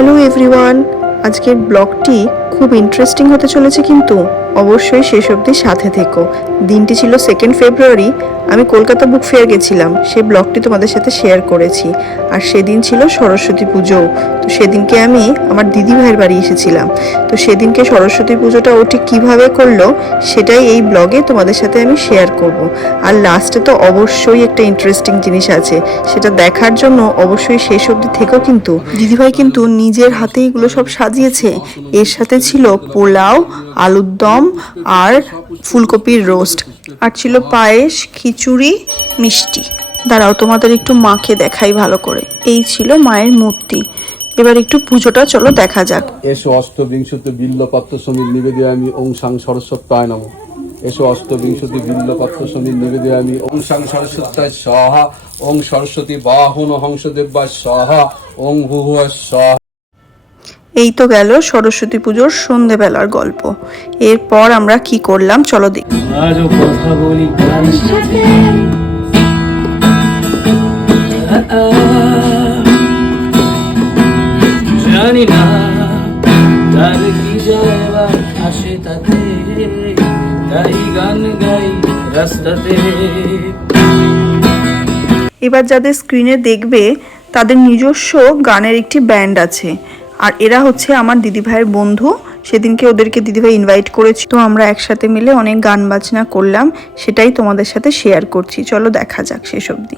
Hello everyone আজকের ব্লগটি খুব ইন্টারেস্টিং হতে চলেছে কিন্তু অবশ্যই শেষ অবধি সাথে থেকো। দিনটি ছিল সেকেন্ড ফেব্রুয়ারি আমি কলকাতা বুক ফেয়ার গেছিলাম, সেই ব্লগটি তোমাদের সাথে শেয়ার করেছি। আর সেদিন ছিল সরস্বতী পুজো, তো সেদিনকে আমি আমার দিদি ভাইয়ের বাড়ি এসেছিলাম। তো সেদিনকে সরস্বতী পুজোটা ও ঠিক কীভাবে করল, সেটাই এই ব্লগে তোমাদের সাথে আমি শেয়ার করব। আর লাস্টে তো অবশ্যই একটা ইন্টারেস্টিং জিনিস আছে, সেটা দেখার জন্য অবশ্যই শেষ অবধি থেকেও কিন্তু। দিদিভাই কিন্তু নিজের হাতে এগুলো সব সাজিয়েছে। এর সাথে ছিল পোলাও আলুর দম আর ফুলকপির রোস্ট আর ছিল পায়েস, খিচুড়ি, মিষ্টি। দাঁড়াও, তোমাদের একটু মাকে দেখাই ভালো করে। এই ছিল মায়ের মূর্তি। এবার একটু পুজোটা চলো, দেখা যাক। এসো অষ্টবিংশতি বিল্লপাত্র সমীর নিবেদে আমি ওং সাং সরস্বত্যায় নম। এসো অষ্টবিংশতি বিল্লপাত্র সমীর নিবেদে আমি ওং সাং সরস্বত্যায় সহা ওং সরস্বতী বাহন হংসদেব্বা সহা ওং হুহু সহা এই তো গেল সরস্বতী পুজোর সন্ধেবেলার গল্প। এরপর আমরা কি করলাম চলো দেখি। আজও কথা বলি কার সাথে। জানি না তার কি যায় আসে তাতে তাই গান গাই রাস্তাতে। এবার যাদের স্ক্রিনে দেখবে তাদের নিজস্ব গানের একটি ব্যান্ড আছে। আর এরা হচ্ছে আমার দিদিভাইয়ের বন্ধু। সেদিনকে ওদেরকে দিদিভাই ইনভাইট করেছি। তো আমরা একসাথে মিলে অনেক গান বাজনা করলাম। সেটাই তোমাদের সাথে শেয়ার করছি। চলো দেখা যাক শেষ অবধি।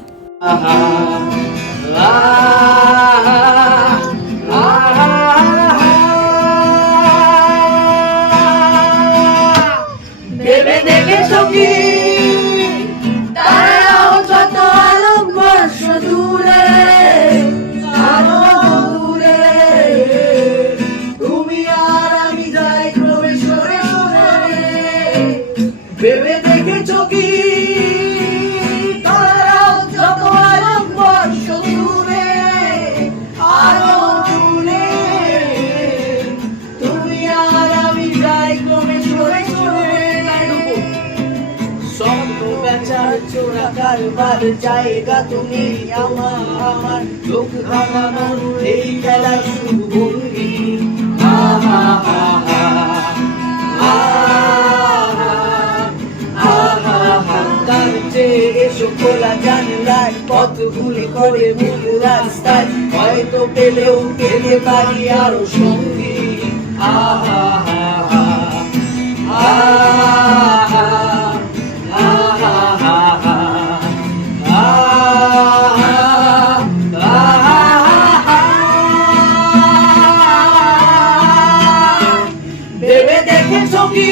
দেখেছ কি স্বপ্ন বেচার চোরা কারবার জায়গা তুমি আমার আমার চোখ ভাঙানোর এই খেলা আহা আহা। খোলা জানলায় পথগুলি করে ভুল রাস্তায় হয়তো পেলেও পেতে পারি আরও সঙ্গী আহা আহা আহা ভেবে দেখেছ কি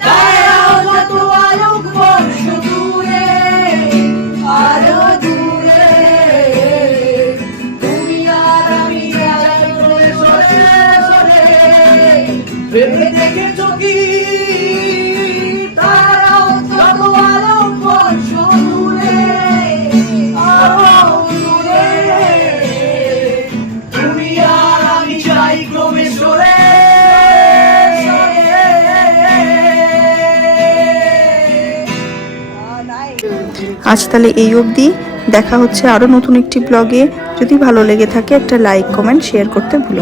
তারাও যত আলোক ভেবে আজ তাহলে এই অবধি। দেখা হচ্ছে আরও নতুন একটি ব্লগে। যদি ভালো লেগে থাকে একটা লাইক কমেন্ট শেয়ার করতে ভুলো।